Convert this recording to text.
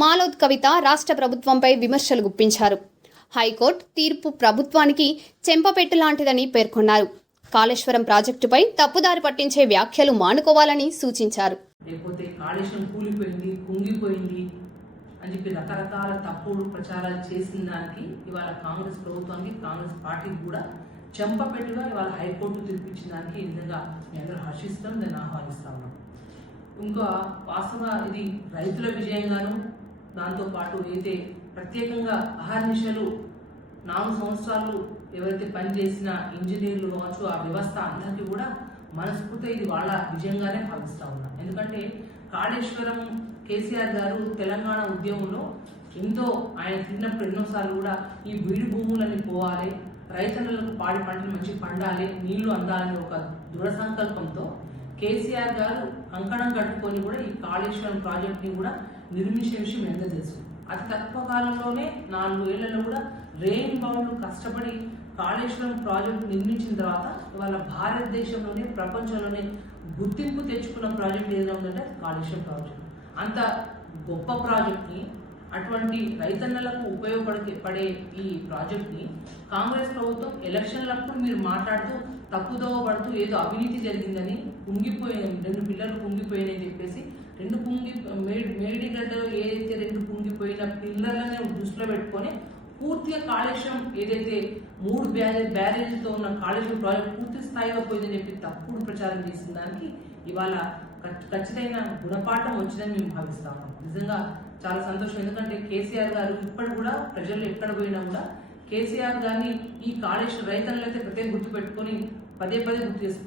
మాలోద్ కవిత రాష్ట్ర ప్రభుత్వంపై విమర్శలు గుప్పించారు. హైకోర్టు తీర్పు ప్రభుత్వానికి చెంపపెట్టు లాంటిదని పేర్కొన్నారు. కాళేశ్వరం ప్రాజెక్టుపై తప్పుదారి పట్టించే వ్యాఖ్యలు మానుకోవాలని సూచించారు. లేకపోతే కాళేశ్వరం కూలిపోయింది, కుంగిపోయింది అని చెప్పి రకరకాల తప్పుడు ప్రచారాలు చేసిన దానికి ఇవాళ కాంగ్రెస్ ప్రభుత్వానికి, కాంగ్రెస్ పార్టీకి కూడా చెంపపెట్టుగా ఇవాళ హైకోర్టు తీర్పిచ్చిన దానికి నిజంగా మేము అందరూ హర్షిస్తాం, దాన్ని ఆహ్వానిస్తా ఉన్నాం. ఇంకా వాస్తవంగా ఇది రైతుల విజయంగాను, దాంతోపాటు అయితే ప్రత్యేకంగా అహర్నిశలు 4 సంవత్సరాలు ఎవరైతే పనిచేసిన ఇంజనీర్లు కావచ్చు, ఆ వ్యవస్థ అందరికీ కూడా మనస్ఫూర్తిగా ఇది వాళ్ళ విజయంగానే భావిస్తూ ఉన్నాం. ఎందుకంటే కాళేశ్వరం కేసీఆర్ గారు తెలంగాణ ఉద్యమంలో ఎంతో ఆయన తిన్నప్పుడు ఎన్నోసార్లు కూడా ఈ బీడు భూములన్నీ పోవాలి, రైతన్నలకు పాడి పంటలు మంచి పండాలి, నీళ్లు అందాలని ఒక దృఢ సంకల్పంతో కేసీఆర్ గారు కంకణం కట్టుకొని కూడా ఈ కాళేశ్వరం ప్రాజెక్ట్ని కూడా నిర్మించే విషయం ఎంత తెలుసు. అతి తక్కువ కాలంలోనే 4 ఏళ్లలో కూడా రెయిన్ బౌండ్ కష్టపడి కాళేశ్వరం ప్రాజెక్టు నిర్మించిన తర్వాత ఇవాళ భారతదేశంలోనే, ప్రపంచంలోనే గుర్తింపు తెచ్చుకున్న ప్రాజెక్ట్ ఏదైనా ఉందంటే కాళేశ్వరం ప్రాజెక్ట్. అంత గొప్ప ప్రాజెక్ట్ని, అటువంటి రైతన్నలకు ఉపయోగపడే ఈ ప్రాజెక్ట్ని కాంగ్రెస్ ప్రభుత్వం ఎలక్షన్లప్పుడు మీరు మాట్లాడుతూ తప్పుదోవ పడుతూ ఏదో అవినీతి జరిగిందని, కుంగిపోయిన 2 పిల్లలు కుంగిపోయినని చెప్పేసి మేడిగడ్డలో ఏదైతే 2 కుంగిపోయిన పిల్లలని దృష్టిలో పెట్టుకొని పూర్తిగా కాళేశ్వరం ఏదైతే 3 బ్యారేజ్తో ఉన్న కాళేశ్వరం ప్రాజెక్ట్ పూర్తి స్థాయిలో పోయిందని చెప్పి తప్పుడు ప్రచారం చేసిన దానికి ఇవాళ ఖచ్చితమైన గుణపాఠం వచ్చిందని మేము భావిస్తాము. నిజంగా చాలా సంతోషం. ఎందుకంటే కేసీఆర్ గారు ఇప్పటి కూడా ప్రజలు ఎక్కడ పోయినా కూడా కేసీఆర్ గారిని ఈ కాళేశ్వరం రైతన్నులైతే ప్రత్యేక గుర్తుపెట్టుకొని పదే గుర్తు చేసుకుంటారు.